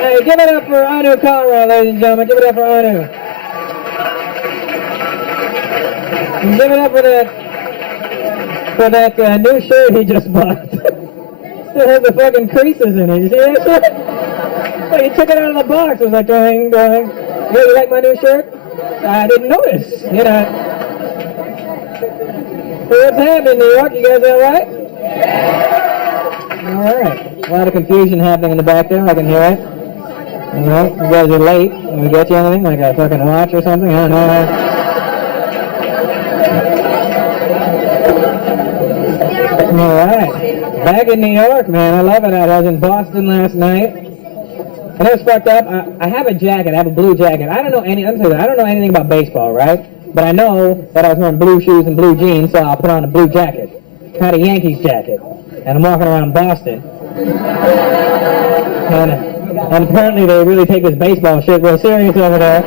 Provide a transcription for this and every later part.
Hey, give it up for Anu Conrad, ladies and gentlemen. Give it up for Anu. And give it up for that new shirt he just bought. Still has the fucking creases in it. You see that shit? Like he took it out of the box. It was like, going. Hey, you like my new shirt? I didn't notice. You know. So what's happening in New York? You guys all right? All right. A lot of confusion happening in the back there. I can hear it. All right. You guys are late. Can we get you anything? Like a fucking watch or something? I don't know. All right. Back in New York, man. I love it. I was in Boston last night. And it was fucked up. I have a jacket. I have a blue jacket. I don't know anything about baseball, right? But I know that I was wearing blue shoes and blue jeans, so I'll put on a blue jacket. Kind of Yankees jacket. And I'm walking around Boston. And apparently they really take this baseball shit real serious over there.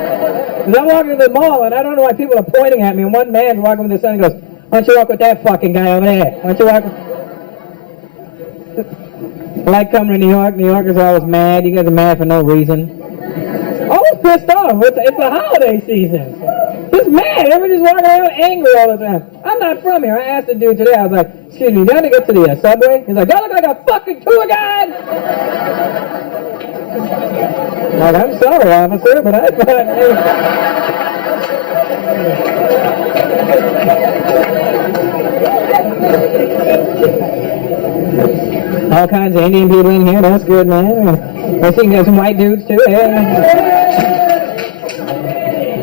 Because I'm walking to the mall, and I don't know why people are pointing at me. And one man's walking with his son and goes, "Why don't you walk with that fucking guy over there? Why don't you walk with..." I like coming to New York. New Yorkers are always mad. You guys are mad for no reason. Always pissed off. It's the holiday season. Just mad. Everybody's walking around angry all the time. I'm not from here. I asked the dude today. I was like, "Excuse me, do I have to get to the subway?" He's like, "Do I look like a fucking tour guide?" Like, I'm sorry, officer, but I thought... All kinds of Indian people in here. That's good, man. I see you got some white dudes, too. Yeah.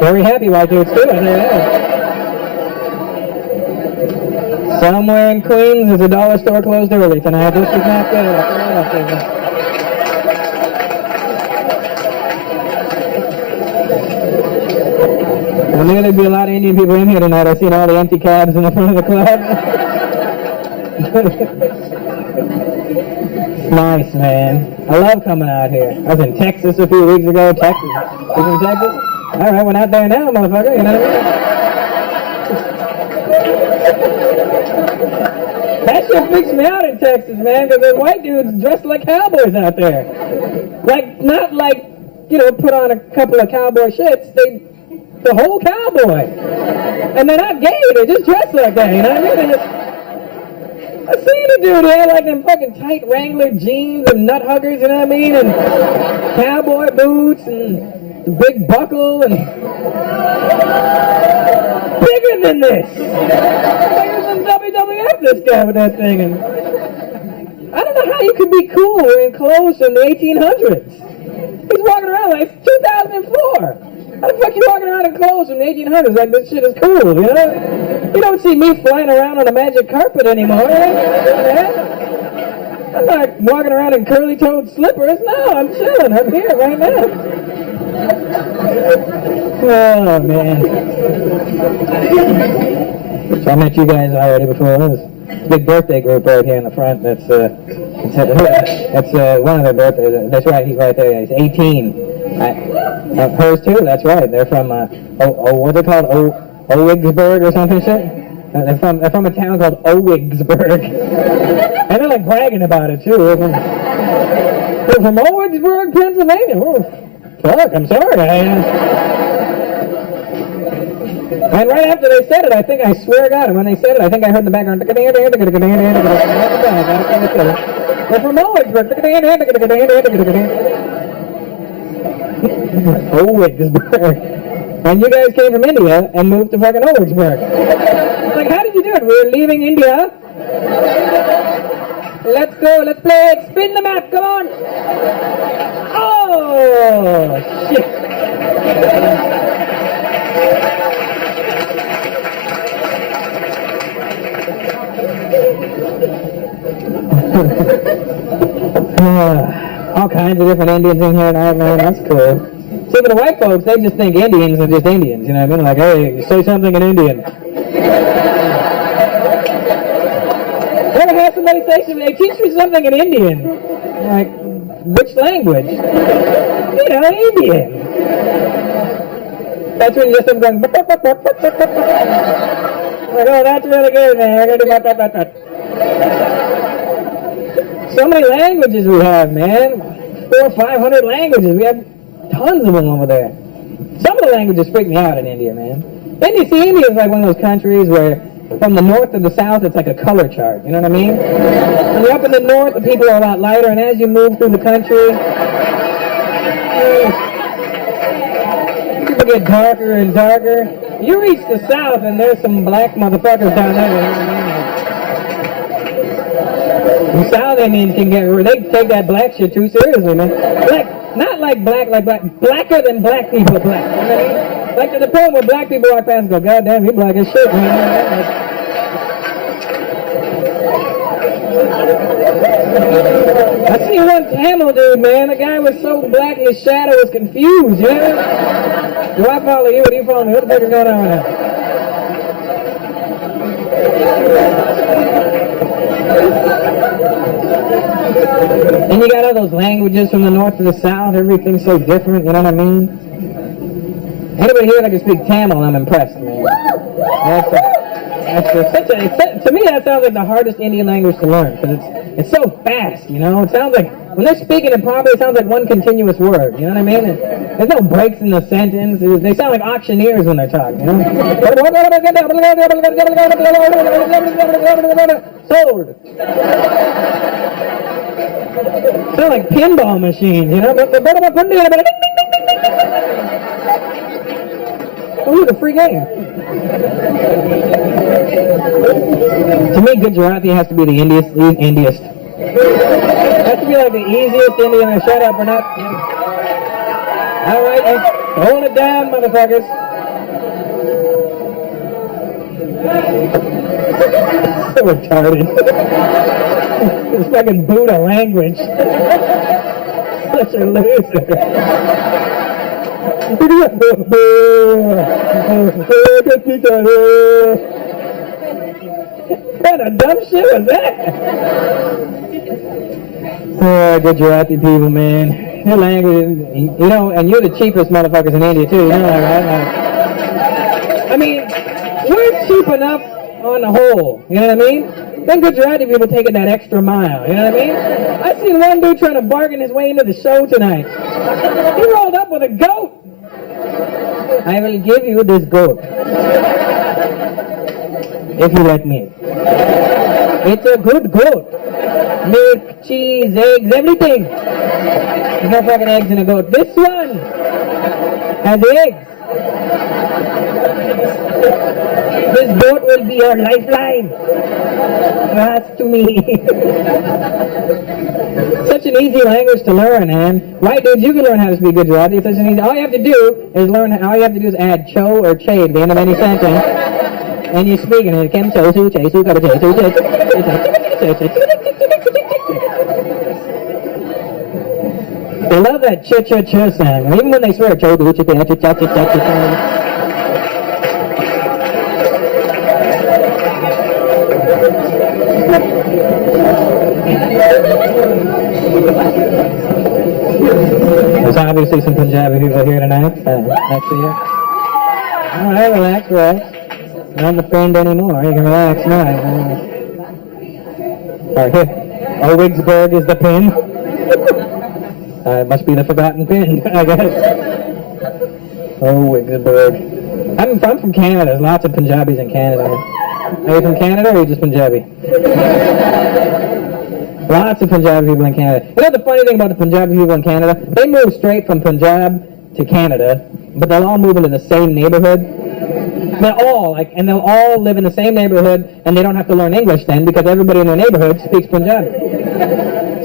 Very happy white dudes, too. Yeah. Somewhere in Queens, there's a dollar store closed early tonight. This is not good. I knew there'd be a lot of Indian people in here tonight. I've seen all the empty cabs in the front of the club. Nice, man. I love coming out here. I was in Texas a few weeks ago. Texas? Was in Texas? All right, we're not there now, motherfucker. You know what I mean? That shit freaks me out in Texas, man, because there's white dudes dressed like cowboys out there. Like, not like, you know, put on a couple of cowboy shits. The whole cowboy. And they're not gay, they're just dressed like that, you know what I mean? I seen a dude, he had like them fucking tight Wrangler jeans and nut huggers, you know what I mean? And cowboy boots and the big buckle and... Bigger than this! Bigger than WWF, this guy with that thing. And I don't know how you could be cool in clothes from the 1800s. He's walking around like it's 2004. How the fuck you walking around in clothes from the 1800s like this shit is cool, you know? You don't see me flying around on a magic carpet anymore, right? I'm not walking around in curly-toed slippers. No, I'm chilling. I'm here right now. Oh, man. So I met you guys already before. There's a big birthday group right here in the front. That's one of their birthdays. That's right, he's right there. He's 18. Hers too, that's right. They're from, what's it called? Owigsburg or something shit? They're from a town called Owigsburg. And they're like bragging about it too. They're from Owigsburg, Pennsylvania. Oh, fuck, I'm sorry. And right after they said it, I swear to God, when they said it, I think I heard in the background, they're from Owigsburg. Owigsburg. And you guys came from India and moved to fucking Owigsburg. Like, how did you do it? We were leaving India. Let's go, let's play it. Spin the map, come on. Oh, shit. All kinds of different Indians in here tonight, man. That's cool. See, but the white folks, they just think Indians are just Indians. You know what I mean? Like, hey, say something in Indian. Ever have somebody say something? Hey, teach me something in Indian. Like, which language? You know, Indian. That's when you just start going. Like, oh, that's really good, man. I gotta do that. So many languages we have, man. 400 or 500 languages. We have tons of them over there. Some of the languages freak me out in India, man. India is like one of those countries where from the north to the south, it's like a color chart. You know what I mean? When you're up in the north, the people are a lot lighter, and as you move through the country, people get darker and darker. You reach the south, and there's some black motherfuckers down there. You know what I mean? The South Indians can they take that black shit too seriously, man. Not like black, blacker than black people are black. You know what I mean? Like to the point where black people walk past and go, God damn, he black as shit, man. I seen one Tamil dude, man. The guy was so black his shadow was confused, you know? Do I follow you? Or do you follow me? What the fuck is going on right now? And you got all those languages from the north to the south, everything's so different, you know what I mean? Anybody here that can speak Tamil, I'm impressed, man. To me, that sounds like the hardest Indian language to learn, because it's so fast, you know? It sounds like, when they're speaking it properly, it sounds like one continuous word, you know what I mean? There's no breaks in the sentence. They sound like auctioneers when they're talking, you know? Sold. Sound like pinball machines, you know? Oh, the free game. To me, Gujarati has to be the Indiest. Has to be like the easiest Indian. Shut up or not. All right, hold it down, motherfuckers. So retarded. It's fucking Buddha language. Such a loser. What a dumb shit was that? Oh, Gujarati people, man. Their language, you know, and you're the cheapest motherfuckers in India, too. You know that, right? I mean, we're cheap enough on the whole. You know what I mean? Then Gujarati people taking that extra mile. You know what I mean? I seen one dude trying to bargain his way into the show tonight. He rolled up with a goat. I will give you this goat. If you let me. It's a good goat. Milk, cheese, eggs, everything. There's no fucking eggs in a goat. This one has eggs. This goat will be your lifeline. Trust to me. Such an easy language to learn, man. White dudes, you can learn how to speak Gujarati. It's such an easy. All you have to do is add cho or che at the end of any sentence, and you speak in it. They love that cha-cha-cha sound. Even when they swear, cho do cha cha cha cha cha cha. There's obviously some Punjabi people here tonight. Next to you. All right, relax. Not the friend anymore. You can relax now. All right, here. Owigsburg is the pin. It must be the forgotten pin, I guess. Owigsburg. I'm from Canada. There's lots of Punjabis in Canada. Are you from Canada or are you just Punjabi? Lots of Punjabi people in Canada. You know the funny thing about the Punjabi people in Canada? They move straight from Punjab to Canada, but they'll all move into the same neighborhood. They'll all live in the same neighborhood, and they don't have to learn English then, because everybody in their neighborhood speaks Punjabi.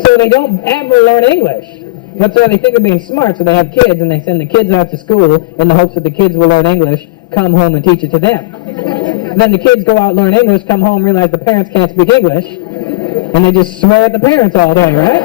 So they don't ever learn English. But so they think of being smart, so they have kids, and they send the kids out to school in the hopes that the kids will learn English, come home and teach it to them. Then the kids go out, learn English, come home, realize the parents can't speak English, and they just swear at the parents all day, right?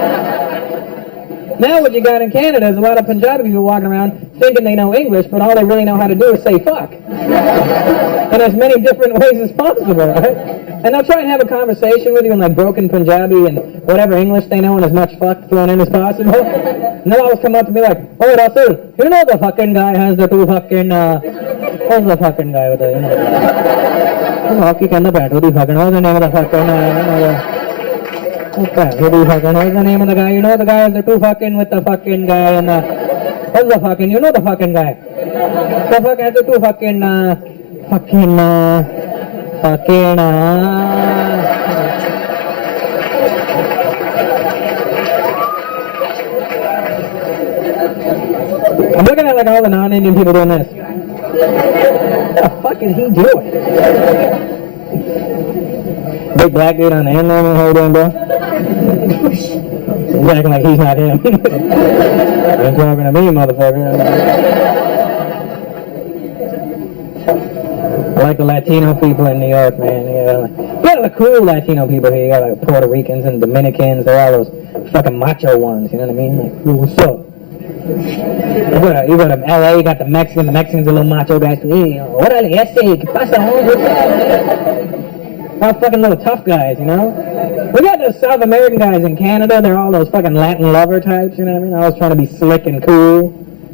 Now what you got in Canada is a lot of Punjabi people walking around thinking they know English, but all they really know how to do is say fuck. In as many different ways as possible, right? And they'll try and have a conversation with you in like broken Punjabi and whatever English they know and as much fuck thrown in as possible. And they'll always come up to me like, oh Russell, you know the fucking guy has the two fucking, who's the fucking guy with the, you know, hockey can the bat, what's the fucking, what's the name of the fucking, okay, what's the name of the guy? You know the guy has the two fucking with the fucking guy and the, what's the fucking, you know the fucking guy. The fuck has the two fucking, I'm looking at like all the non-Indian people doing this. What the fuck is he doing? Big black dude on the end line, how you doing, bro? He's acting like he's not him. You're talking to me, motherfucker. I like the Latino people in New York, man. You got the cool Latino people here. You got like Puerto Ricans and Dominicans. They're all those fucking macho ones. You know what I mean? Like, what's up? You go to LA, you got the Mexicans. The Mexicans are little macho guys. Hey, órale, ese, ¿qué pasa? All fucking little tough guys, you know? We got those South American guys in Canada. They're all those fucking Latin lover types. You know what I mean? Always trying to be slick and cool.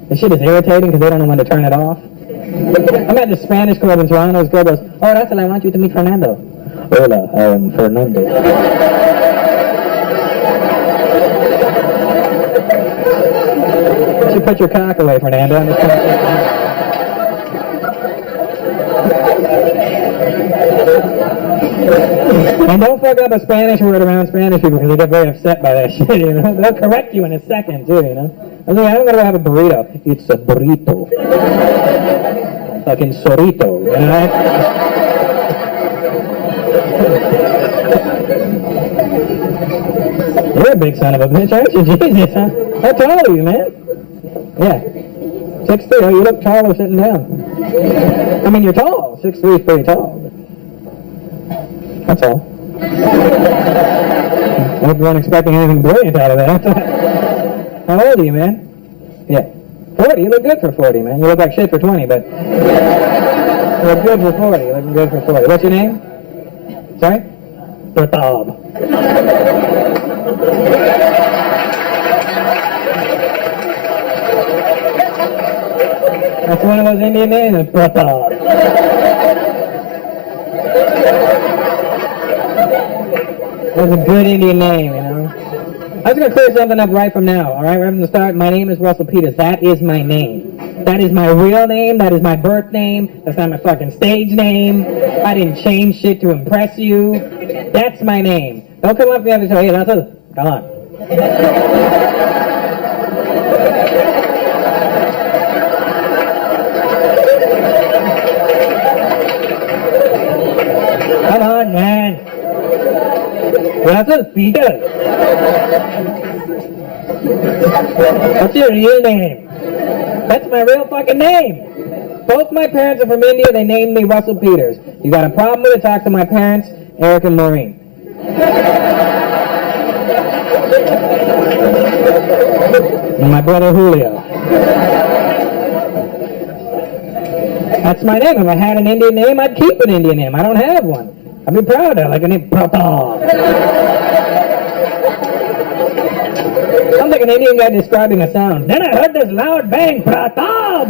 This shit is irritating because they don't know when to turn it off. I'm at the Spanish club in Toronto. This girl goes, oh, Russell, I want you to meet Fernando. Hola, I am Fernando. You should put your cock away, Fernando. I'm just trying to... And don't fuck up a Spanish word around Spanish people because they get very upset by that shit, you know? They'll correct you in a second, too, you know? I was like, I'm going to have a burrito. It's a burrito. Fucking sorrito, you know? You're a big son of a bitch, aren't you? Jesus, huh? How tall are you, man? Yeah. 6'3". Oh, you look taller sitting down. I mean, you're tall. 6'3" is pretty tall. That's all. I wasn't expecting anything brilliant out of that. How old are you, man? Yeah. 40. You look good for 40, man. You look like shit for 20, but you look good for 40. You're looking good for 40. What's your name? Sorry? Pratap. That's one of those Indian names, Pratap. That's a good Indian name, you know. I was going to clear something up right from now, all right? Right from the start, my name is Russell Peters. That is my name. That is my real name. That is my birth name. That's not my fucking stage name. I didn't change shit to impress you. That's my name. Don't come up to me and say, hey, Russell, come on. Come on, man. Russell Peters. What's your real name? That's my real fucking name. Both my parents are from India. They named me Russell Peters. You got a problem with it? Talk to my parents, Eric and Maureen. And my brother Julio. That's my name. If I had an Indian name, I'd keep an Indian name. I don't have one. I'd be proud of it, like a name, Pratap. Sounds like an Indian guy describing a sound. Then I heard this loud bang, Pratap!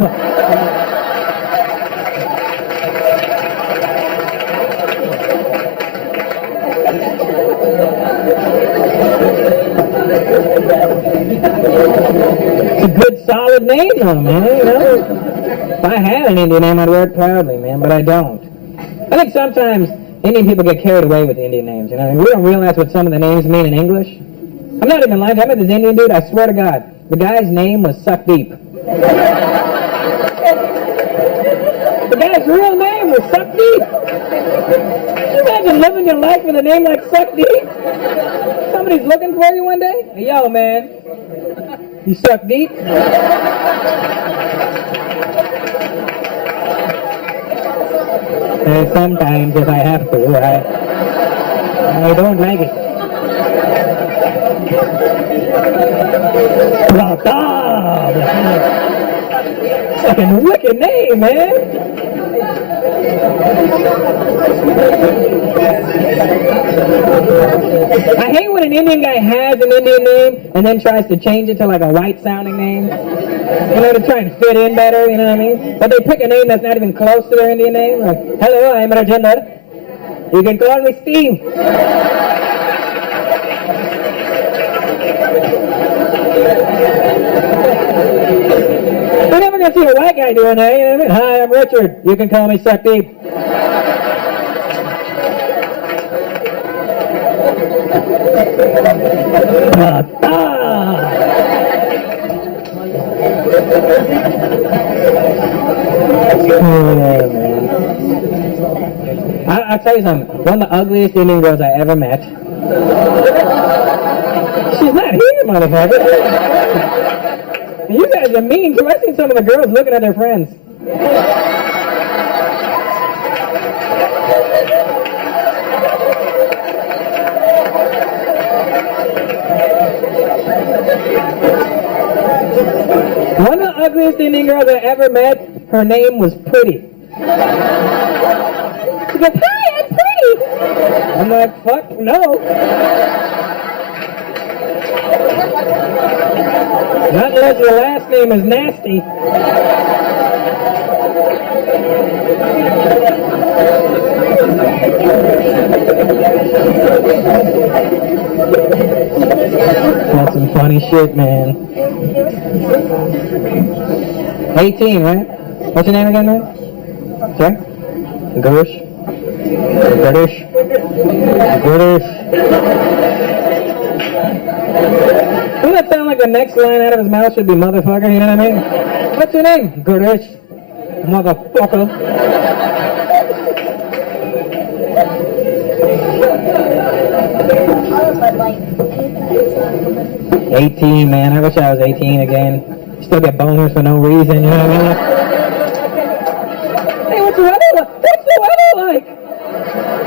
It's a good, solid name, though, man, you know? If I had an Indian name, I'd wear it proudly, man, but I don't. I think sometimes Indian people get carried away with Indian names, you know? And we don't realize what some of the names mean in English. I'm not even lying. I met this Indian dude, I swear to God. The guy's name was Suck Deep. The guy's real name was Suck Deep. Can you imagine living your life with a name like Suck Deep? Somebody's looking for you one day? Hey, yo, man. You suck deep? Sometimes if I have to, I don't like it. Fucking wicked name, man. I hate when an Indian guy has an Indian name and then tries to change it to like a white sounding name. You know, to try and fit in better, you know what I mean? But they pick a name that's not even close to their Indian name. Like, hello, I'm Rajendra. You can call me Steve. You're never going to see a white guy doing that, you know what I mean? Hi, I'm Richard. You can call me Sakdeep. I'll tell you something. One of the ugliest Indian girls I ever met. She's not here, motherfucker. You guys are mean too. I've seen some of the girls looking at their friends. One of the ugliest Indian girls I ever met, her name was Pretty. She goes, hi, I'm Pretty. I'm like, fuck, no. Not unless your last name is Nasty. That's some funny shit, man. 18, right? What's your name again, man? Sorry? Gurish? British? British? Doesn't that sound like the next line out of his mouth should be motherfucker, you know what I mean? What's your name? Gurish. Motherfucker. 18, man. I wish I was 18 again. Still get boners for no reason, you know what I mean? Hey, what's the weather like? What's the weather like?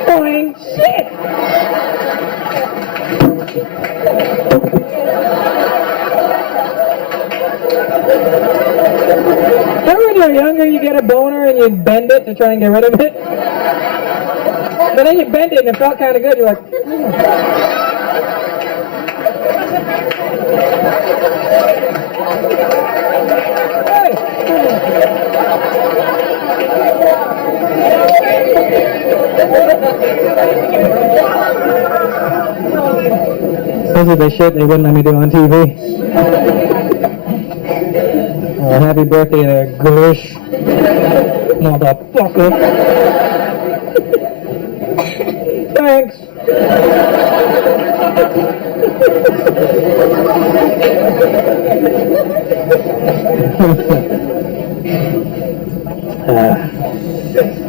Boing, shit! Remember when you're younger, you get a boner and you bend it to try and get rid of it? But then you bent it and it felt kind of good. You're like, this is the shit they wouldn't let me do on TV. Oh, happy birthday there, Gush. Motherfucker. Thanks.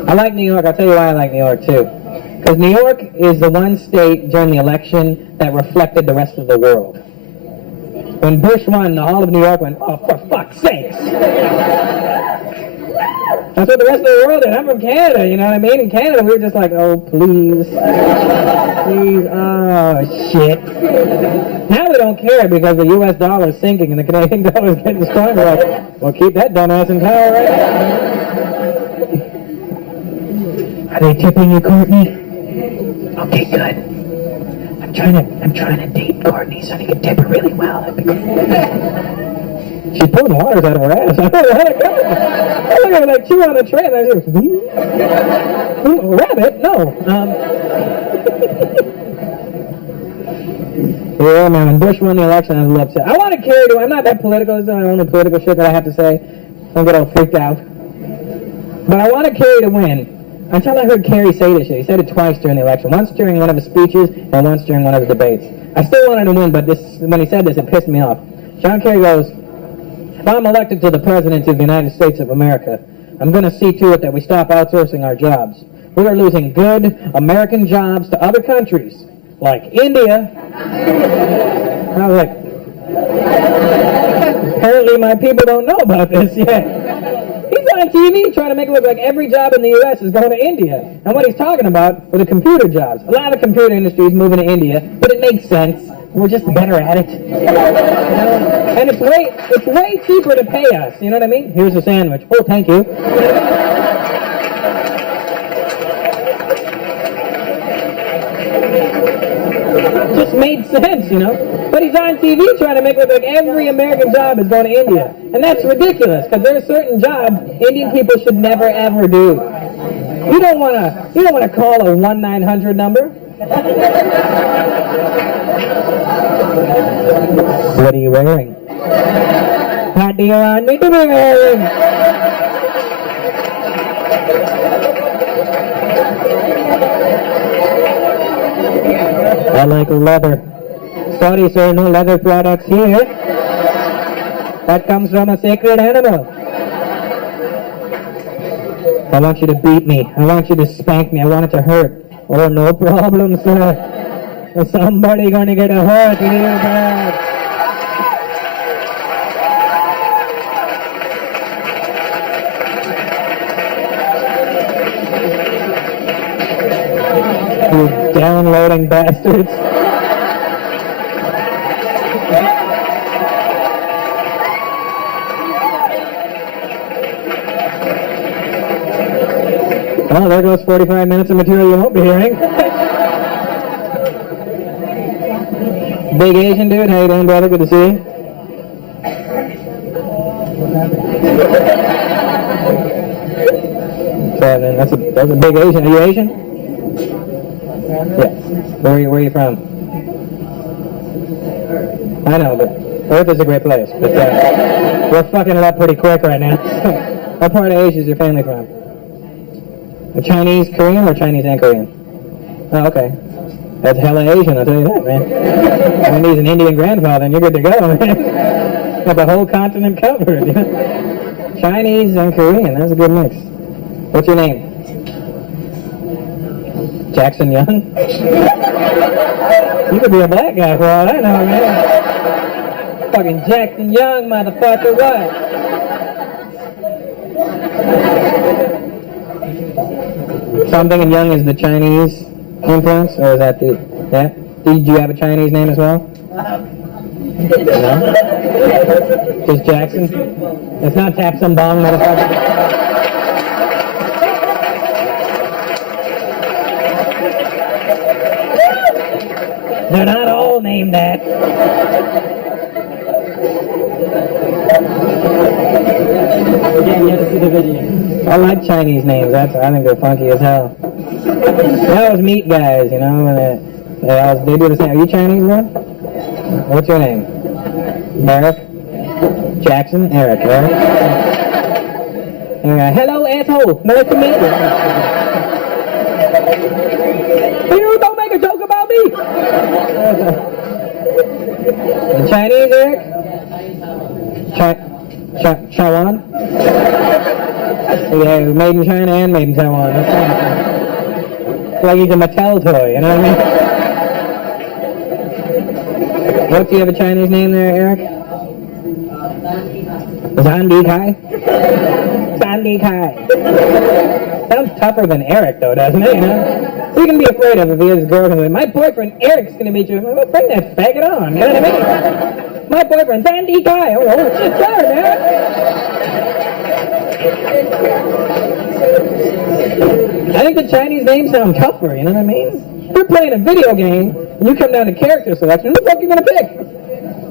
I like New York. I'll tell you why I like New York, too. Because New York is the one state during the election that reflected the rest of the world. When Bush won, all of New York went, oh, for fuck's sakes. That's what the rest of the world did. I'm from Canada, you know what I mean? In Canada, we were just like, oh, please. Please, oh, shit. Now they don't care because the U.S. dollar is sinking and the Canadian dollar is getting stronger. Like, well, keep that dumbass in power, right? Are they tipping you, Courtney? Okay, good. I'm trying to date Courtney so I can tip her really well. She's pulling waters out of her ass. I don't know how to go. I look at her like chew on a tray and I just, rabbit? No. Yeah, man, when Bush won the election, I was upset. I want to carry to, I'm not that political. This is the only political shit that I have to say. Don't get all freaked out. But I want to Kerry to win. Until I heard Kerry say this shit. He said it twice during the election. Once during one of his speeches and once during one of his debates. I still wanted to win, but when he said this, it pissed me off. John Kerry goes, if I'm elected to the presidency of the United States of America, I'm going to see to it that we stop outsourcing our jobs. We are losing good American jobs to other countries, like India. I was like, apparently my people don't know about this yet. He's on TV trying to make it look like every job in the U.S. is going to India. And what he's talking about were the computer jobs. A lot of the computer industry is moving to India, but it makes sense we're just better at it. You know? And it's way cheaper to pay us. You know what I mean? Here's a sandwich. Oh, thank you. Just made sense, you know. But he's on TV trying to make it look like every American job is going to India, and that's ridiculous because there are certain jobs Indian people should never ever do. You don't want to call a 1-900 number. What are you wearing? What do you want me to be wearing? I like leather. Sorry, sir, no leather products here. That comes from a sacred animal. I want you to beat me. I want you to spank me. I want it to hurt. Oh, no problem, sir. Somebody gonna get a hurt real bad. You downloading bastards. Well, there goes 45 minutes of material you won't be hearing. Big Asian dude, how you doing, brother? Good to see you. So, then that's a big Asian. Are you Asian? Yeah. Where are you from? I know, but Earth is a great place. But we're fucking it up pretty quick right now. What part of Asia is your family from? A Chinese, Korean, or Chinese and Korean? Oh, okay. That's hella Asian, I'll tell you that, man. When he's an Indian grandfather, and you're good to go, man. Got the whole continent covered. You know? Chinese and Korean, that's a good mix. What's your name? Jackson Young? You could be a black guy for all I know, man. Fucking Jackson Young, motherfucker, what? So I'm thinking Young is the Chinese influence, or is that the, yeah? Did you have a Chinese name as well? No? Just Jackson? It's not Tap Some Bong, motherfucker. They're not all named that. Again, you have to see the video. I like Chinese names. I think they're funky as hell. They always meet guys, you know, and they do the same. Are you Chinese, bro? What's your name? Eric? Jackson? Eric, right? Hello, asshole. Nice to meet you. You don't make a joke about me. The Chinese, Eric? Taiwan? Yeah, made in China and made in Taiwan. That's fine. It's like he's a Mattel toy, you know what I mean? What, do you have a Chinese name there, Eric? Zandi Kai? Zandi Kai. Sounds tougher than Eric, though, doesn't it, you know? So you can be afraid of if he has a girl who's like, my boyfriend Eric's gonna meet you. Well, bring that faggot on, you know what I mean? My boyfriend, Zandi Kai. Oh, shit, sorry, man. I think the Chinese names sound tougher, you know what I mean? We're playing a video game, and you come down to character selection, who the fuck are you gonna pick?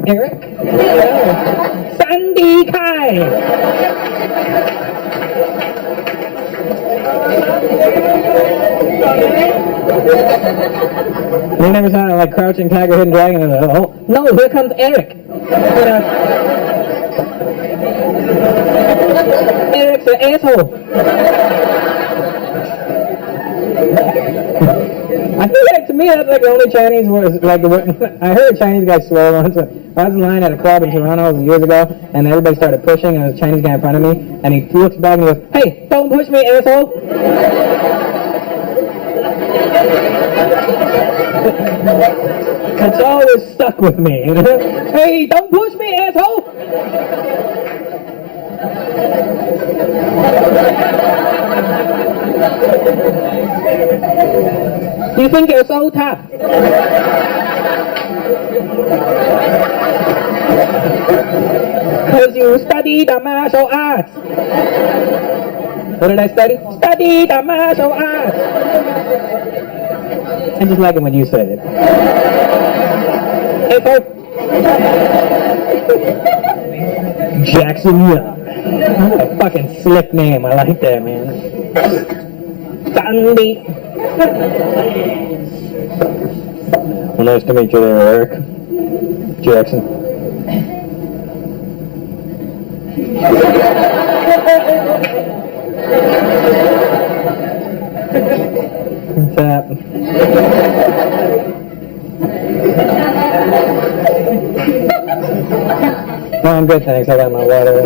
Eric? Sandy Kai! You never saw like Crouching Tiger, Hidden Dragon, and oh, no, here comes Eric! Eric's an asshole! I feel like, to me, that's like the only Chinese word. Like, I heard a Chinese guy swear once. I was in line at a club in Toronto years ago, and everybody started pushing, and there was a Chinese guy in front of me, and he looks back and goes, "Hey, don't push me, asshole!" It's always stuck with me, you know? Hey, don't push me, asshole! You think you're so tough? Because you study the martial arts. What did I study? Study the martial arts. I just like it when you say it. Hey, folks. Jackson Young. What a fucking slick name. I like that, man. Gandhi. Well, nice to meet you there, Eric. Jackson. What's that? Oh, I'm good, thanks. I got my water.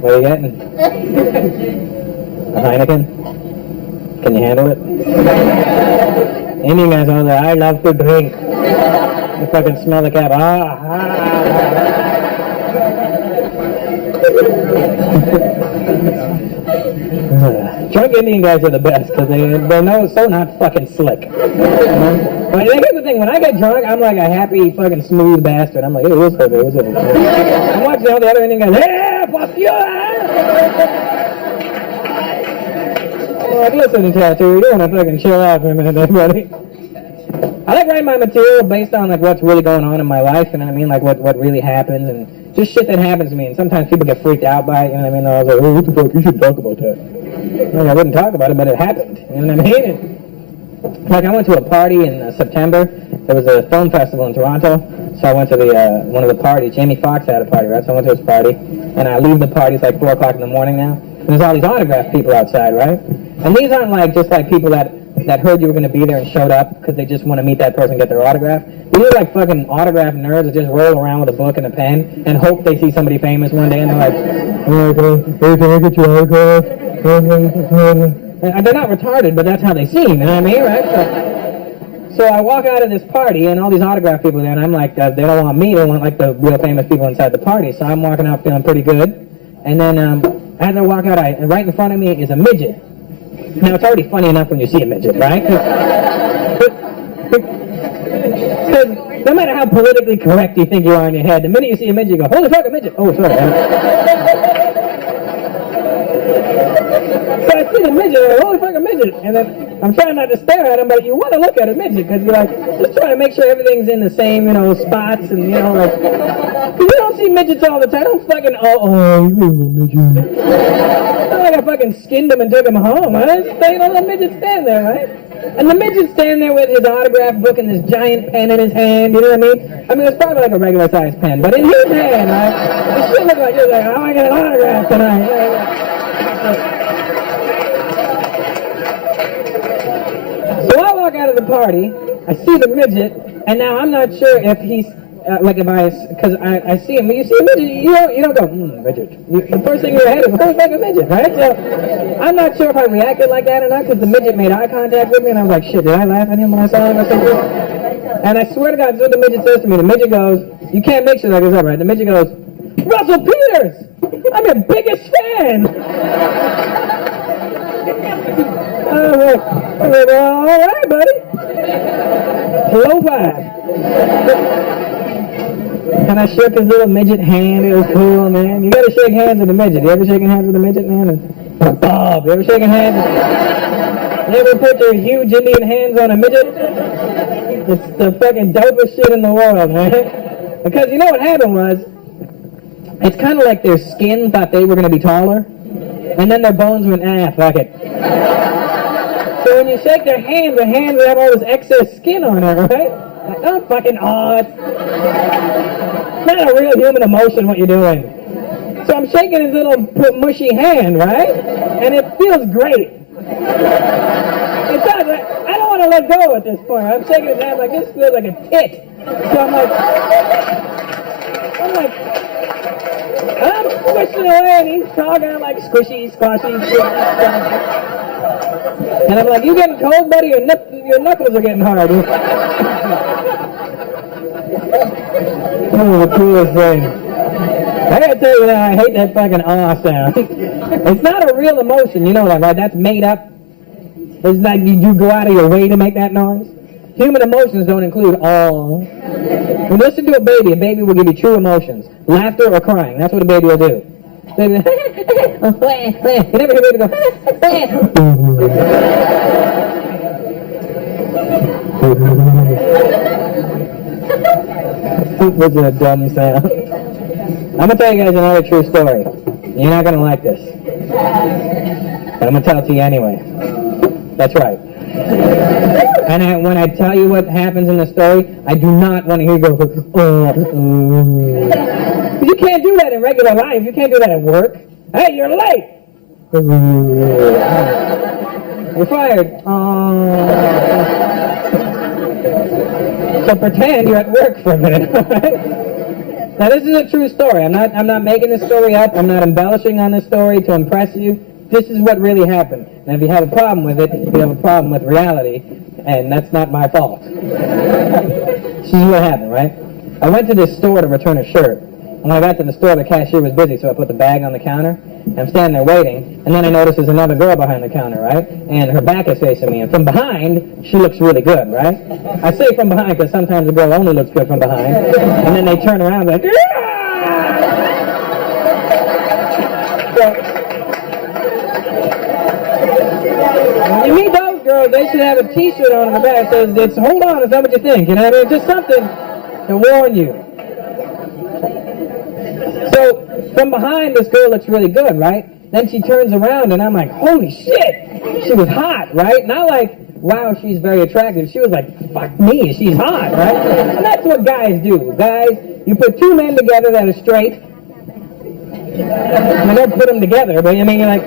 What are you getting? A Heineken? Can you handle it? Indian guys over there, I love to drink. You fucking smell the cap. Drunk Indian guys are the best because they know so not fucking slick. But here's the thing, when I get drunk, I'm like a happy fucking smooth bastard. I'm like, hey, what's up, what's up? I'm watching all the other Indian guys, hey, fuck you! I'm like, listen, tattoo, you don't want to fucking chill out for a minute, everybody. I like writing my material based on like what's really going on in my life, you know what I mean? Like what really happens and just shit that happens to me. And sometimes people get freaked out by it, you know what I mean? I was like, oh, what the fuck, you should talk about that. Like, I wouldn't talk about it, but it happened, you know what I mean? Like I went to a party in September. There was a film festival in Toronto, so I went to one of the parties. Jamie Foxx had a party, right? So I went to his party, and I leave the party. It's like 4 o'clock in the morning now. And there's all these autograph people outside, right? And these aren't like just like people that heard you were going to be there and showed up because they just want to meet that person and get their autograph. These are like fucking autograph nerds that just roll around with a book and a pen and hope they see somebody famous one day and they're like, oh, can I get your autograph? And they're not retarded, but that's how they seem, you know what I mean, right? So I walk out of this party and all these autograph people there, and I'm like, they don't want me, they want like the real famous people inside the party. So I'm walking out feeling pretty good. And then as I walk out, right in front of me is a midget. Now, it's already funny enough when you see a midget, right? Because no matter how politically correct you think you are in your head, the minute you see a midget, you go, holy fuck, a midget! Oh, sorry. So I see the midget, I'm like, holy fuck, a midget! And then I'm trying not to stare at him, but you want to look at a midget, because you're like, just trying to make sure everything's in the same, you know, spots, and, you know, like, because you don't see midgets all the time. Don't fucking, midget. Like I fucking skinned him and took him home. I just let the midget stand there, right? And the midget stand there with his autograph book and this giant pen in his hand, you know what I mean? I mean, it's probably like a regular sized pen, but in his hand, right? It should look like, you're like, oh, I got an autograph tonight. So I walk out of the party, I see the midget, and now I'm not sure if he's, because I see him, you see a midget, you don't go, midget. The first thing in your head is, oh, it's like a midget, right? So I'm not sure if I reacted like that or not, because the midget made eye contact with me, and I was like, shit, did I laugh at him when I saw him or something? And I swear to God, that's what the midget says to me. The midget goes, you can't make sure that goes up, right? The midget goes, Russell Peters! I'm your biggest fan! I went, all right, buddy. Hello, bye. And I shook his little midget hand. It was cool, man. You gotta shake hands with a midget. You ever shaking hands with a midget, man? Bob, you ever shaking hands? You ever put your huge Indian hands on a midget? It's the fucking dopest shit in the world, man. Because you know what happened was, it's kind of like their skin thought they were going to be taller, and then their bones went, fuck it. So when you shake their hands have all this excess skin on it, right? Like, oh, fucking odd. It's not a real human emotion what you're doing. So I'm shaking his little mushy hand, right? And it feels great. It does. I don't want to let go at this point. I'm shaking his hand like this feels like a tit. So I'm squishing away and he's talking. I'm like squishy, squashy, and I'm like, you getting cold, buddy? Your knuckles are getting hard. Oh, the coolest thing. I gotta tell you that I hate that fucking aw sound. It's not a real emotion, you know that, right? That's made up. It's like you go out of your way to make that noise. human emotions don't include all. When you listen to a baby will give you true emotions. Laughter or crying. That's what a baby will do. Baby, you never hear a baby go, which is a dumb sound. I'm going to tell you guys another true story. You're not going to like this. But I'm going to tell it to you anyway. That's right. And when I tell you what happens in the story, I do not want to hear you go, You can't do that in regular life. You can't do that at work. Hey, you're late. You're fired. So pretend you're at work for a minute. Now this is a true story. I'm not making this story up. I'm not embellishing on this story to impress you. This is what really happened. And if you have a problem with it, you have a problem with reality, and that's not my fault. This is what happened, right? I went to this store to return a shirt. And when I got to the store, the cashier was busy, so I put the bag on the counter. And I'm standing there waiting, and then I notice there's another girl behind the counter, right? And her back is facing me, and from behind, she looks really good, right? I say from behind because sometimes a girl only looks good from behind. And then they turn around like, yeah! So, when you meet those girls, they should have a t-shirt on in the back that says, it's, hold on, it's not what you think, you know what I mean? Just something to warn you. So, from behind, this girl looks really good, right? Then she turns around, and I'm like, holy shit! She was hot, right? Not like, wow, she's very attractive. She was like, fuck me, she's hot, right? And that's what guys do. Guys, you put two men together that are straight. You don't put them together, but I mean, you're like,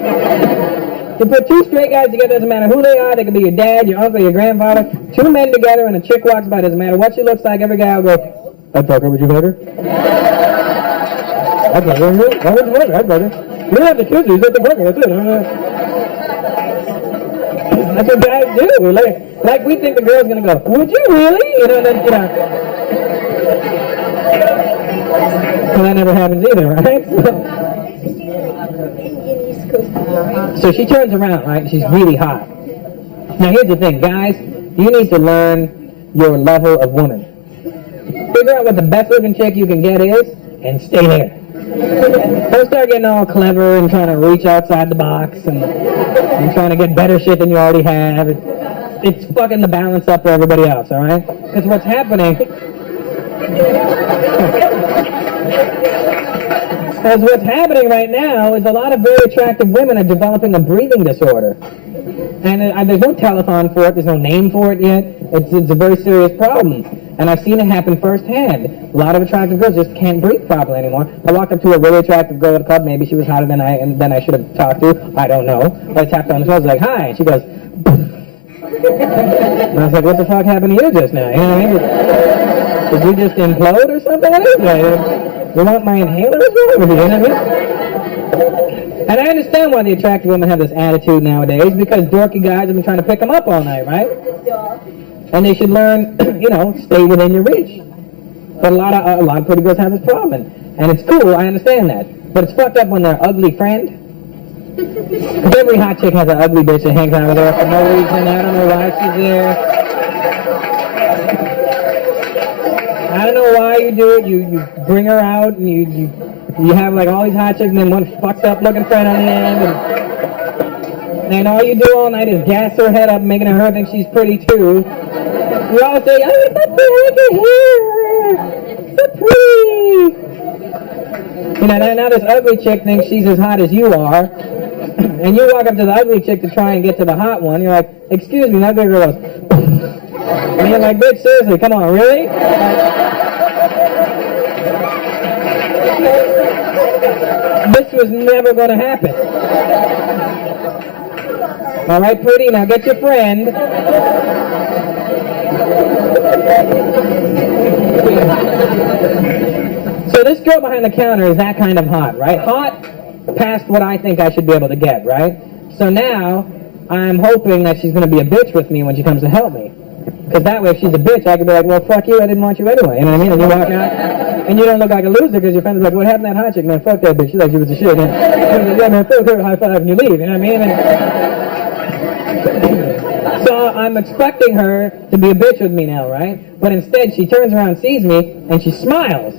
you put two straight guys together, doesn't matter who they are, they could be your dad, your uncle, your grandfather. Two men together, and a chick walks by, doesn't matter what she looks like, every guy will go, I'd fuck her, would you fuck her? I'd fuck her, I'd fuck her. You don't have to kiss her, you just have to fuck her, that's it. That's what guys do. Like we think the girl's gonna go, would you really? You know, then, you know. So that never happens either, right? So she turns around, right? She's really hot. Now here's the thing, guys. You need to learn your level of woman. Figure out what the best looking chick you can get is, and stay there. Don't start getting all clever and trying to reach outside the box and trying to get better shit than you already have. It's fucking the balance up for everybody else, alright? Because what's happening... Because what's happening right now is a lot of very attractive women are developing a breathing disorder. And there's no telethon for it, there's no name for it yet. It's a very serious problem. And I've seen it happen firsthand. A lot of attractive girls just can't breathe properly anymore. I walked up to a really attractive girl at a club, maybe she was hotter than I should have talked to, I don't know. But I tapped on the shoulder, I was like, hi, and she goes, and I was like, what the fuck happened to you just now? You know what I mean? Did you just implode or something? What is that? You want my inhaler as well? You know what I mean? And I understand why the attractive women have this attitude nowadays, because dorky guys have been trying to pick them up all night, right? And they should learn, you know, stay within your reach. But a lot of pretty girls have this problem. And it's cool, I understand that. But it's fucked up when they're ugly friend. Because every hot chick has an ugly bitch that hangs out with her for no reason. I don't know why she's there. I don't know why you do it. You bring her out and you have like all these hot chicks and then one fucked up looking friend on the end. And all you do all night is gas her head up, making her think she's pretty too. You all say, oh, it's so pretty, look at her. So pretty. You know, now this ugly chick thinks she's as hot as you are. And you walk up to the ugly chick to try and get to the hot one. You're like, excuse me, that big girl goes, and you're like, bitch, seriously, come on, really? This was never going to happen. All right, pretty, now get your friend. So this girl behind the counter is that kind of hot, right? Hot past what I think I should be able to get, right? So now I'm hoping that she's going to be a bitch with me when she comes to help me. Because that way, if she's a bitch, I can be like, well, fuck you, I didn't want you anyway. You know what I mean? And you walk out, and you don't look like a loser because your friend's like, what happened to that hot chick? Man, fuck that bitch. She's like, she was a shit. And, yeah, man, fuck her, high five, and you leave. You know what I mean? And so I'm expecting her to be a bitch with me now, right? But instead, she turns around, sees me, and she smiles.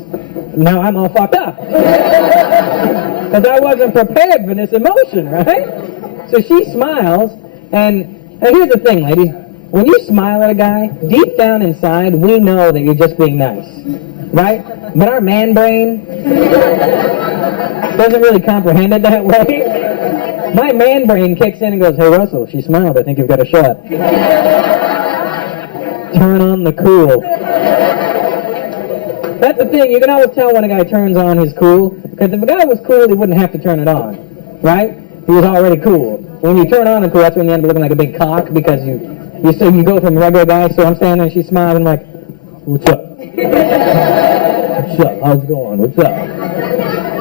Now I'm all fucked up. Because I wasn't prepared for this emotion, right? So she smiles, and here's the thing, ladies. When you smile at a guy, deep down inside, we know that you're just being nice, right? But our man brain doesn't really comprehend it that way. My man brain kicks in and goes, hey, Russell, she smiled. I think you've got a shot. Turn on the cool. That's the thing. You can always tell when a guy turns on his cool. Because if a guy was cool, he wouldn't have to turn it on, right? He was already cool. When you turn on the cool, that's when you end up looking like a big cock because you go from a regular guy. So I'm standing there and she's smiling like, what's up? What's up? How's it going? What's up?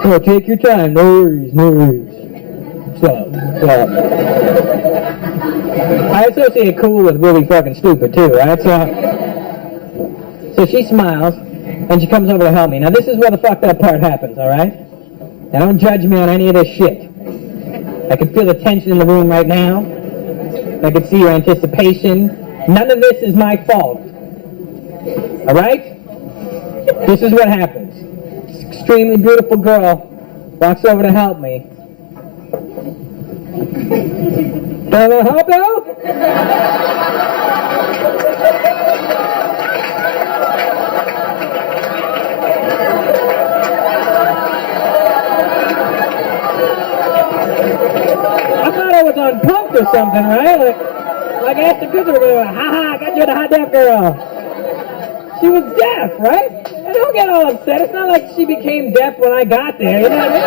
Oh, take your time. No worries. No worries. What's up? What's up? I associate cool with really fucking stupid too, right? So she smiles and she comes over to help me. Now this is where the fucked up part happens, alright? Now don't judge me on any of this shit. I can feel the tension in the room right now. I can see your anticipation. None of this is my fault. Alright? This is what happens. This extremely beautiful girl walks over to help me. Can I help you? I thought I was on Pumped or something, right? Like Ashton Kutcher going, ha, I got you the hot deaf girl. She was deaf, right? And don't get all upset. It's not like she became deaf when I got there, you know what I mean?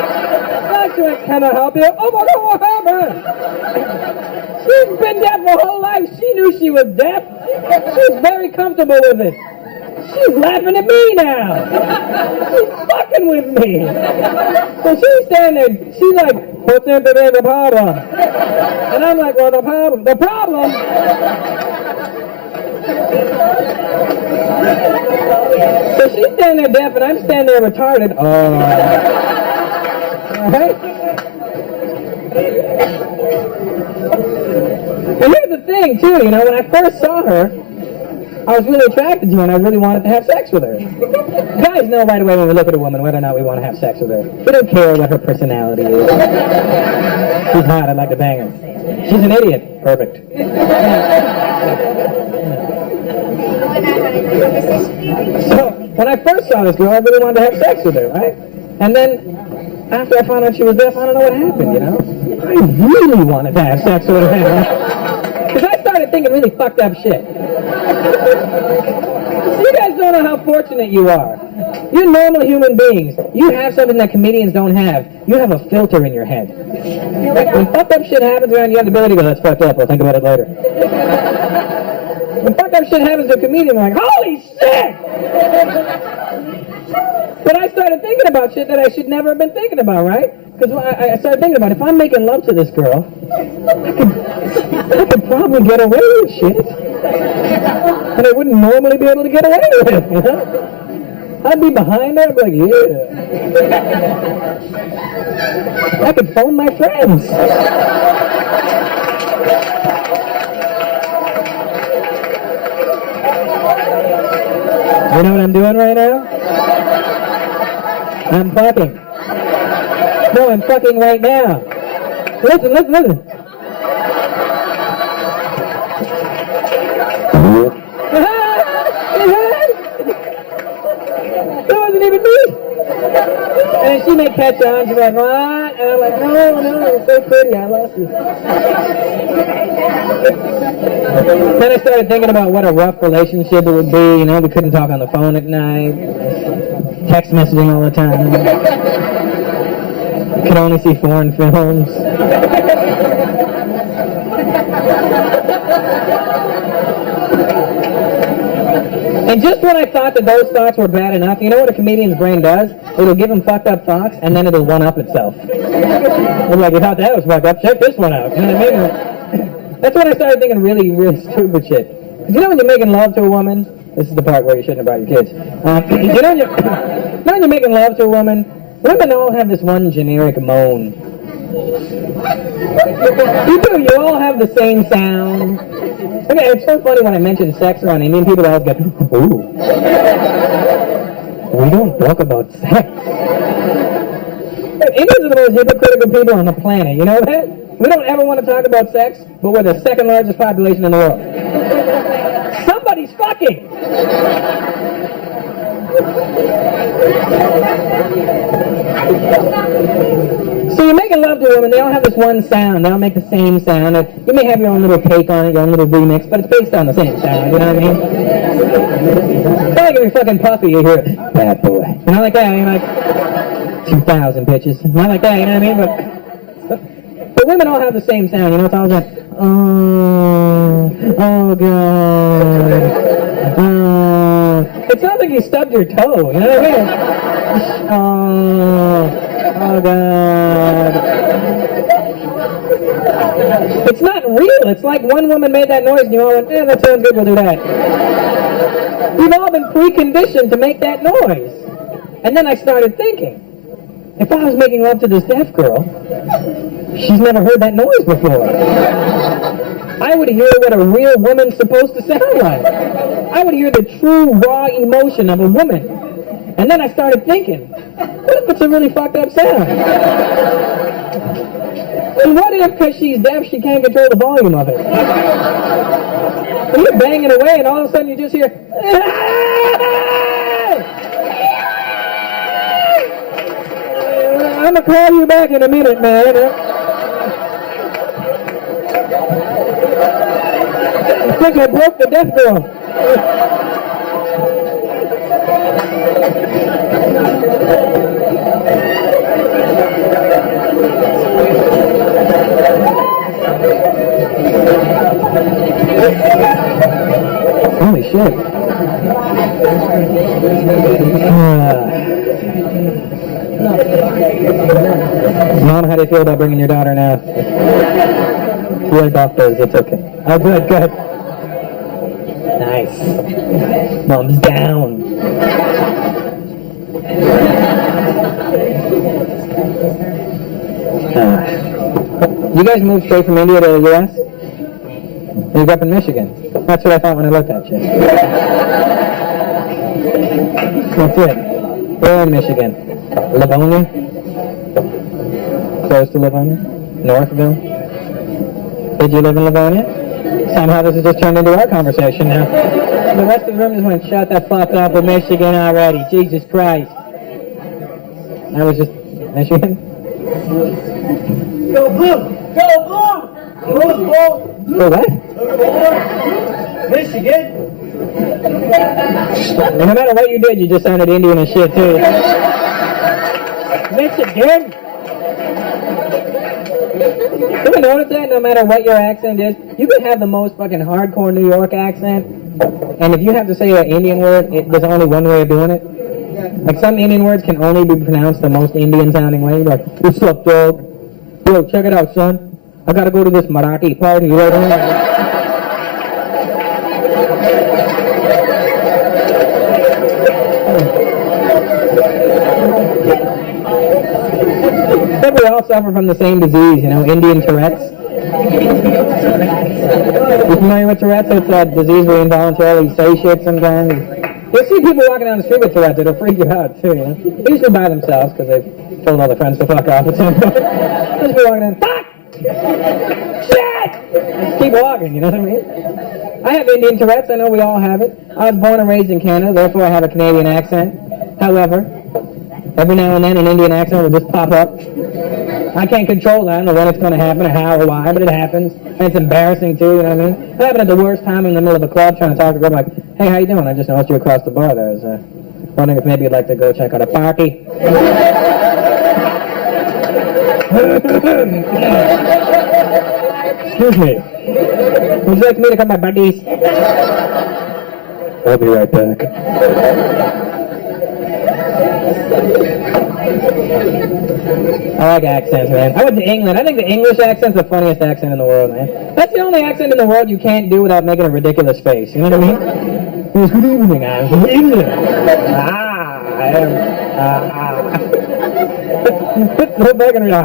It's not like she went, can I help you? Oh my God, what happened? She's been deaf her whole life. She knew she was deaf. She's very comfortable with it. She's laughing at me now. She's fucking with me. So she's standing there. She's like, what's the problem? And I'm like, well, the problem? So she's standing there deaf and I'm standing there retarded. Oh. Alright? And here's the thing, too, you know, when I first saw her, I was really attracted to her and I really wanted to have sex with her. Guys know right away when we look at a woman whether or not we want to have sex with her. We don't care what her personality is. She's hot, I'd like to bang her. She's an idiot. Perfect. So, when I first saw this girl, I really wanted to have sex with her, right? And then, after I found out she was deaf, I don't know what happened, you know? I really wanted to have sex with her, because I started thinking really fucked up shit. You guys don't know how fortunate you are. You're normal human beings. You have something that comedians don't have. You have a filter in your head. When fucked up shit happens around, you have the ability to go, that's fucked up, we'll think about it later. When fucked up shit happens to a comedian, they're like, holy shit! But I started thinking about shit that I should never have been thinking about, right? Because I started thinking about, if I'm making love to this girl, I could probably get away with shit. And I wouldn't normally be able to get away with it, you know? I'd be behind her, I'd be like, yeah. I could phone my friends. You know what I'm doing right now? I'm fucking. No, I'm fucking right now. Listen. That wasn't even me. And she may catch on. She's like, what? And I'm like, no, it's so pretty. I love you. Then I started thinking about what a rough relationship it would be. You know, we couldn't talk on the phone at night. Text messaging all the time. We could only see foreign films. And just when I thought that those thoughts were bad enough, you know what a comedian's brain does? It'll give him fucked up thoughts, and then it'll one-up itself. It's like, you thought that was fucked up, check this one out. You know what I mean? That's when I started thinking really, really stupid shit. You know when you're making love to a woman? This is the part where you shouldn't have brought your kids. You know when you're making love to a woman? Women all have this one generic moan. You do. You all have the same sound. Okay, it's so funny when I mention sex around Indian people, they always go, ooh. We don't talk about sex. Indians are the most hypocritical people on the planet. You know that? We don't ever want to talk about sex, but we're the second largest population in the world. Somebody's fucking. So you're making love to a woman, they all have this one sound, they all make the same sound. You may have your own little take on it, your own little remix, but it's based on the same sound, you know what I mean? It's like if you're fucking puffy, you hear, bad boy. You know, like that, you're like, 2,000 bitches. Not like that, you know what I mean? But women all have the same sound, you know, it's always like, oh God. It sounds like you stubbed your toe, you know what I mean? Oh God. It's not real. It's like one woman made that noise and you all went, that sounds good, we'll do that. We've all been preconditioned to make that noise. And then I started thinking, if I was making love to this deaf girl, she's never heard that noise before. I would hear what a real woman's supposed to sound like. I would hear the true, raw emotion of a woman. And then I started thinking, what if it's a really fucked up sound? And what if, because she's deaf, she can't control the volume of it? And you're banging away, and all of a sudden you just hear, I'm going to call you back in a minute, man. I think I broke the deaf girl. Holy shit. Mom, how do you feel about bringing your daughter now? You're doctors, it's okay. Oh, good, good. Nice. Mom's down. You guys moved straight from India to the U.S.? You grew up in Michigan. That's what I thought when I looked at you. That's it. Where in Michigan? Livonia? Close to Livonia? Northville? Did you live in Livonia? Somehow this has just turned into our conversation now. The rest of the room just went, shut the fuck up with Michigan already. Jesus Christ. I was just, Michigan? Go blue! Go blue! Blue, blue! For what? Michigan! And no matter what you did, you just sounded Indian as shit too. Michigan! You ever notice that no matter what your accent is, you can have the most fucking hardcore New York accent, and if you have to say an Indian word, there's only one way of doing it. Like some Indian words can only be pronounced the most Indian sounding way. Like, what's up, dog? Yo, check it out, son. I gotta go to this Marathi party right now. But we all suffer from the same disease, you know, Indian Tourette's. You familiar with Tourette's? It's a disease where you involuntarily say shit sometimes. You'll see people walking down the street with Tourette's, it'll freak you out too, you know. Usually by themselves, because they've told all their friends to fuck off at some point. Just be walking down, fuck! Shit! Just keep walking, you know what I mean? I have Indian Tourette's, I know we all have it. I was born and raised in Canada, therefore I have a Canadian accent. However, every now and then an Indian accent will just pop up. I can't control that. I don't know when it's going to happen or how or why, but it happens. And it's embarrassing too, you know what I mean? It happened at the worst time in the middle of a club trying to talk to a girl like, hey, how you doing? I just noticed you across the bar there. I was wondering if maybe you'd like to go check out a party. Excuse me. Would you like me to come, my buddies? I'll be right back. I like accents, man. I went to England. I think the English accent's the funniest accent in the world, man. That's the only accent in the world you can't do without making a ridiculous face. You know what I mean? Good evening, I'm from England. I am. It's so fucking real.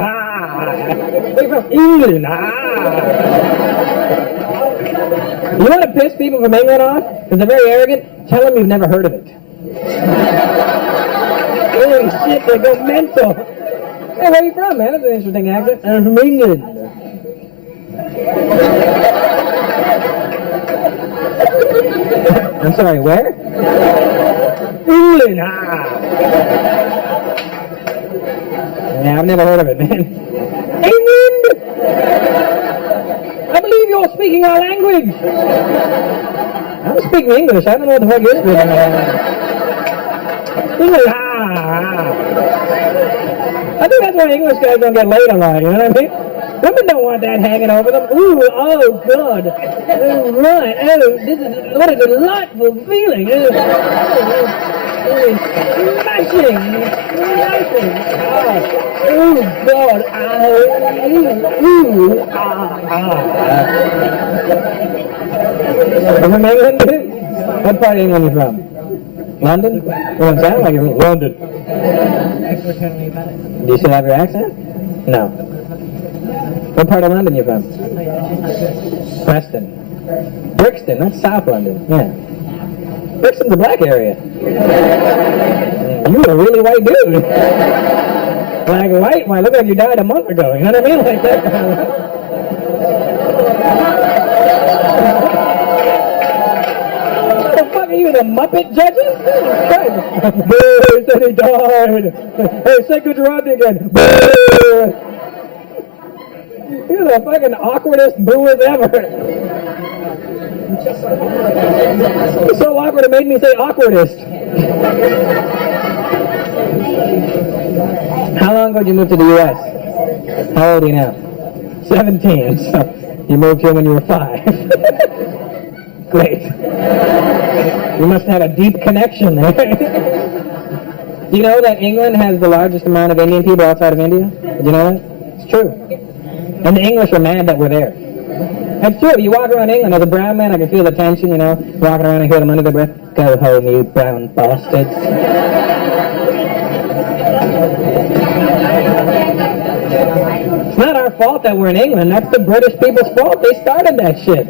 We're from England. You want to piss people from England off? Because they're very arrogant? Tell them you've never heard of it. Holy shit, they go mental. Hey, where are you from, man? That's an interesting accent. I'm from England. I'm sorry, where? England. Yeah, I've never heard of it, man. England! I believe you're speaking our language. I'm speaking English. I don't know what the fuck you're speaking. English. I think that's why English guys don't get laid a lot, you know what I mean? Women don't want that hanging over them. Ooh, oh, God. Oh, right. Oh, this is, what a delightful feeling. Smashing. Oh, God. You're from England? What part of England are you from? London? You don't sound like you're from London. Do you still have your accent? No. What part of London are you from? Preston. Brixton, that's South London. Yeah. Brixton's a black area. You're a really white dude. Like white, why look like you died a month ago. You know what I mean? Like that. What the fuck are you, the Muppet judges? Boo, he said he died. Hey, say good job again. Boo. You're the fucking awkwardest booers ever. It's so awkward it made me say awkwardest. How long ago did you move to the U.S.? How old are you now? 17. So you moved here when you were 5. Great. You must have a deep connection there. Do you know that England has the largest amount of Indian people outside of India? Did you know that? It's true. And the English are mad that we're there. That's true. You walk around England as a brown man, I can feel the tension, you know. Walking around and hear them under their breath. Go home, you brown bastards. It's not our fault that we're in England. That's the British people's fault. They started that shit.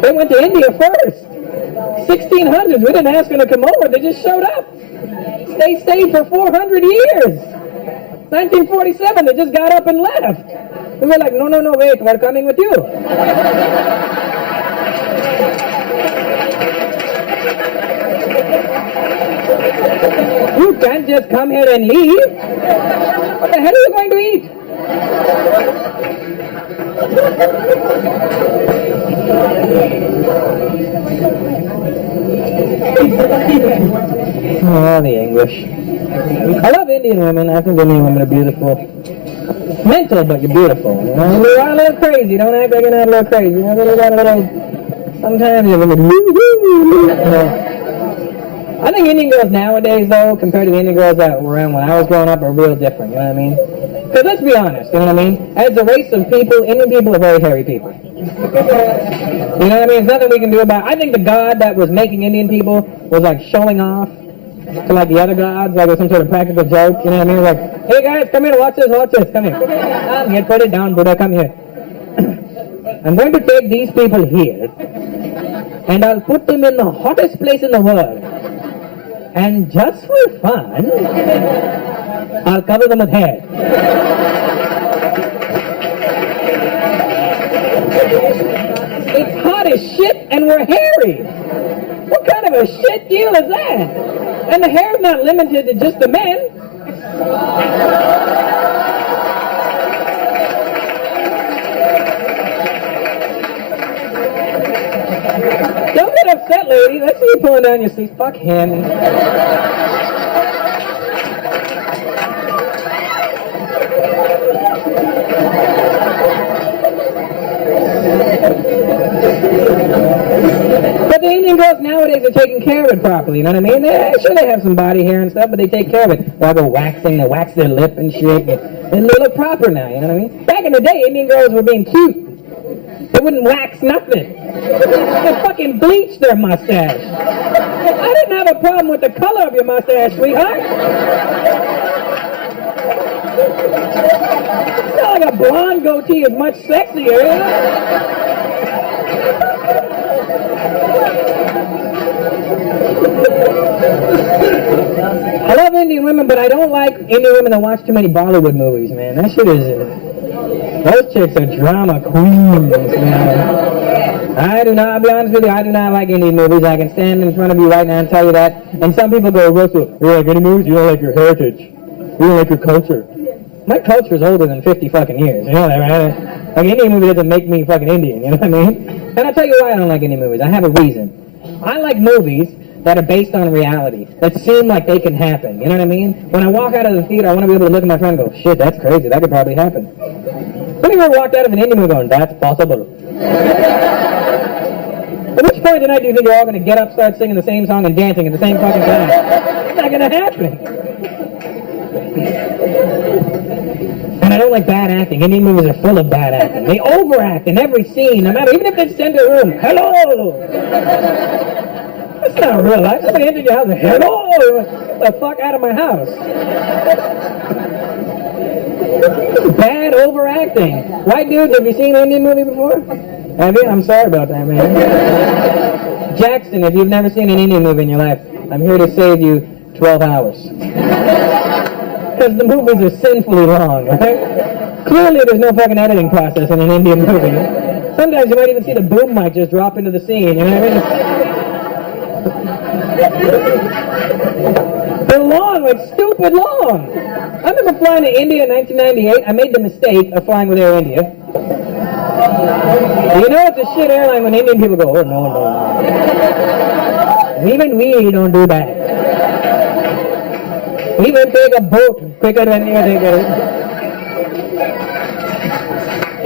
They went to India first. 1600s. We didn't ask them to come over. They just showed up. They stayed for 400 years. 1947, they just got up and left. We were like, no, wait, we're coming with you. You can't just come here and leave. What the hell are you going to eat? Oh, the English. I love Indian women. I think Indian women are beautiful. Mental, but you're beautiful. You know, you're a little crazy. Don't act like you're not a little crazy. You know, sometimes you're a little. I think Indian girls nowadays, though, compared to the Indian girls that were in when I was growing up, are real different. You know what I mean? Because let's be honest. You know what I mean? As a race of people, Indian people are very hairy people. You know what I mean? There's nothing we can do about it. I think the god that was making Indian people was like showing off to like the other gods, like with some sort of practical joke, you know what I mean? Like, hey guys, come here, watch this, come here. Come here, put it down, Buddha, come here. I'm going to take these people here, and I'll put them in the hottest place in the world. And just for fun, I'll cover them with hair. It's hot as shit, and we're hairy. What kind of a shit deal is that? And the hair's not limited to just the men. Don't get upset, lady. Let's see you pulling down your sleeves. Fuck him. But the Indian girls nowadays are taking care of it properly, you know what I mean? Sure, they have some body hair and stuff, but they take care of it. They'll go waxing, they wax their lip and shit. They look proper now, you know what I mean? Back in the day, Indian girls were being cute. They wouldn't wax nothing. They fucking bleached their mustache. I didn't have a problem with the color of your mustache, sweetheart. It's not like a blonde goatee is much sexier, you know? I love Indian women, but I don't like Indian women that watch too many Bollywood movies, man. That shit is... those chicks are drama queens, man. I'll be honest with you, I do not like Indian movies. I can stand in front of you right now and tell you that. And some people go, Russell, you don't like Indian movies? You don't like your heritage. You don't like your culture. My culture is older than 50 fucking years, you know that, right? Like, Indian movie doesn't make me fucking Indian, you know what I mean? And I'll tell you why I don't like Indian movies. I have a reason. I like movies that are based on reality, that seem like they can happen, you know what I mean? When I walk out of the theater, I want to be able to look at my friend and go, shit, that's crazy, that could probably happen. When have you ever walked out of an Indian movie going, that's possible? At which point tonight do you think you're all going to get up, start singing the same song and dancing at the same fucking time? It's not going to happen. And I don't like bad acting. Indian movies are full of bad acting. They overact in every scene, no matter, even if they stand in a room, hello! That's not real life. Somebody entered your house and hello! Get the fuck out of my house. Bad overacting. White dudes, have you seen an Indian movie before? Have you? I'm sorry about that, man. Jackson, if you've never seen an Indian movie in your life, I'm here to save you 12 hours. Because the movies are sinfully long, right? Clearly there's no fucking editing process in an Indian movie. Sometimes you might even see the boom mic just drop into the scene, you know what I mean? They're long, like stupid long. I remember flying to India in 1998. I made the mistake of flying with Air India. You know it's a shit airline when Indian people go, oh no. Even we don't do that. We will take a boat quicker than you take it.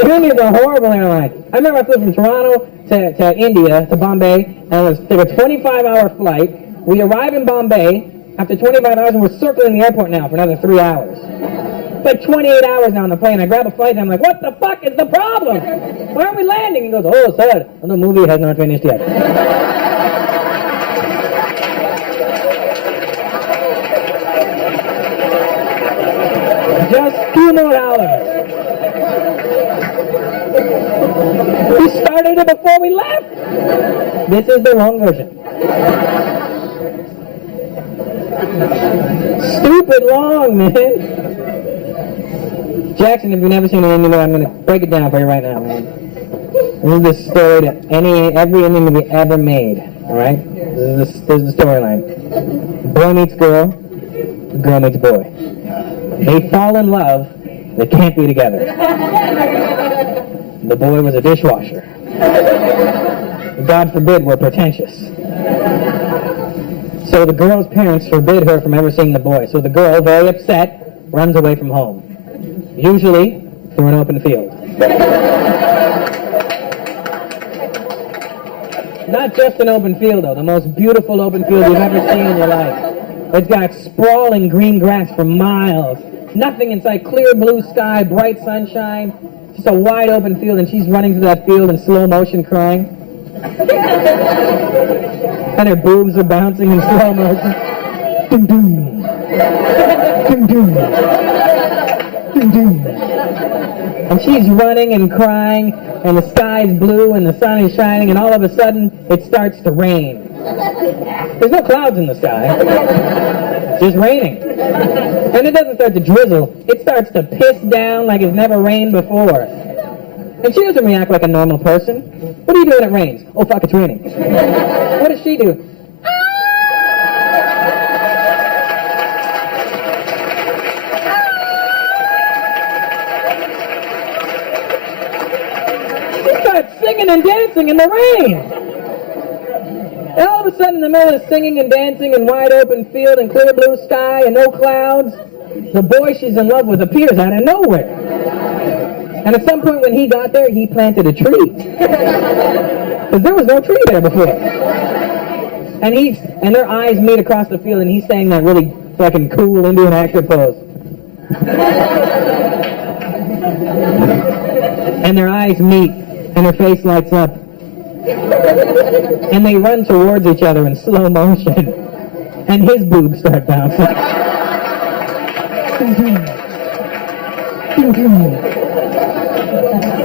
India is a horrible airline. I remember I flew from Toronto to India, to Bombay, and it was a 25-hour flight. We arrive in Bombay after 25 hours, and we're circling the airport now for another 3 hours. It's like 28 hours now on the plane. I grab a flight, and I'm like, what the fuck is the problem? Why aren't we landing? He goes, oh, sir, the movie has not finished yet. Just 2 more hours. We started it before we left. This is the wrong version. Stupid long, man. Jackson, if you've never seen an Indian movie, I'm going to break it down for you right now, man. This is the story that every Indian movie ever made, alright? This is the storyline. Boy meets girl, girl meets boy. They fall in love, they can't be together. The boy was a dishwasher. God forbid we're pretentious. So the girl's parents forbid her from ever seeing the boy. So the girl, very upset, runs away from home. Usually through an open field. Not just an open field, though. The most beautiful open field you've ever seen in your life. It's got sprawling green grass for miles. Nothing in sight. Clear blue sky, bright sunshine. Just a wide open field, and she's running through that field in slow motion crying. And her boobs are bouncing in slow motion. Doom doom. Doom doom. Doom doom. And she's running and crying, and the sky's blue, and the sun is shining, and all of a sudden, it starts to rain. There's no clouds in the sky. It's just raining. And it doesn't start to drizzle. It starts to piss down like it's never rained before. And she doesn't react like a normal person. What do you do when it rains? Oh, fuck, it's raining. What does she do? She starts singing and dancing in the rain. And all of a sudden, in the middle of singing and dancing and wide open field and clear blue sky and no clouds, the boy she's in love with appears out of nowhere. And at some point when he got there, he planted a tree. Because there was no tree there before. And their eyes meet across the field, and he's saying that really fucking cool Indian actor pose. And their eyes meet, and her face lights up. And they run towards each other in slow motion. And his boobs start bouncing.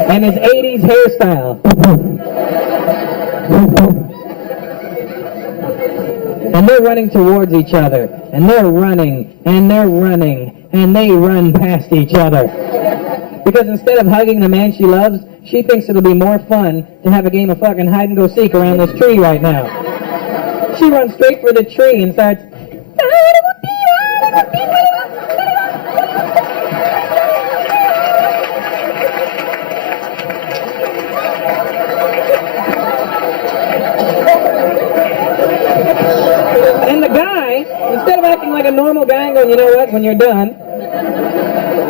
And his 80s hairstyle. And they're running towards each other. And they're running, and they're running, and they run past each other. Because instead of hugging the man she loves, she thinks it'll be more fun to have a game of fucking hide-and-go-seek around this tree right now. She runs straight for the tree and starts... And the guy, instead of acting like a normal guy going, you know what, when you're done,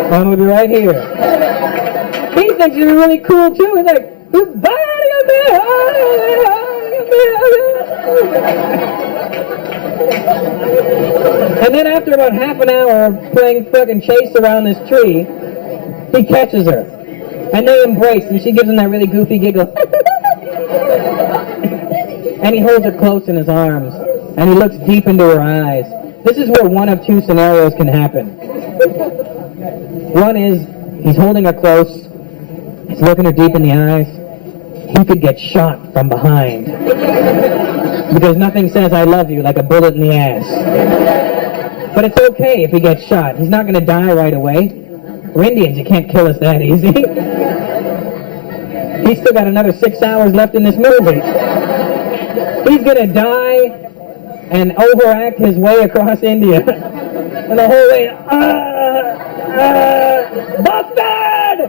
I'm going to be right here. He thinks you're really cool too. He's like, and then after about half an hour of playing fucking chase around this tree, he catches her. And they embrace, and she gives him that really goofy giggle. And he holds her close in his arms, and he looks deep into her eyes. This is where one of two scenarios can happen. One is, he's holding her close, he's looking her deep in the eyes. He could get shot from behind. Because nothing says I love you like a bullet in the ass. But it's okay if he gets shot. He's not going to die right away. We're Indians, you can't kill us that easy. He's still got another 6 hours left in this movie. He's going to die and overact his way across India. And the whole way, Bastard!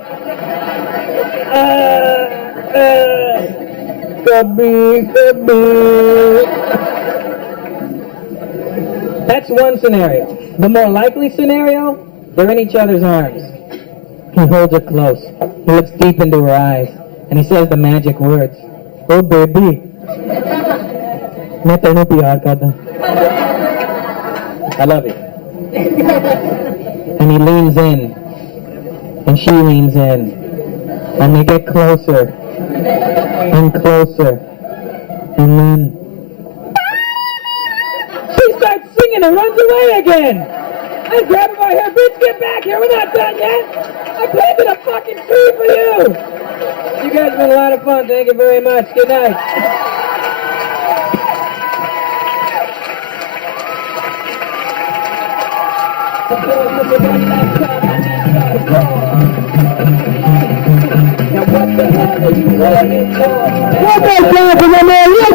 Kabir. That's one scenario. The more likely scenario, they're in each other's arms. He holds her close. He looks deep into her eyes. And he says the magic words. Oh, baby. I love you. And he leans in. And she leans in. And they get closer. And closer. And then... she starts singing and runs away again. I grab her by her, bitch, get back here. We're not done yet. I planted a fucking tree for you. You guys have been a lot of fun. Thank you very much. Good night. Now what the hell are you waiting for? What the hell is my man? Yes,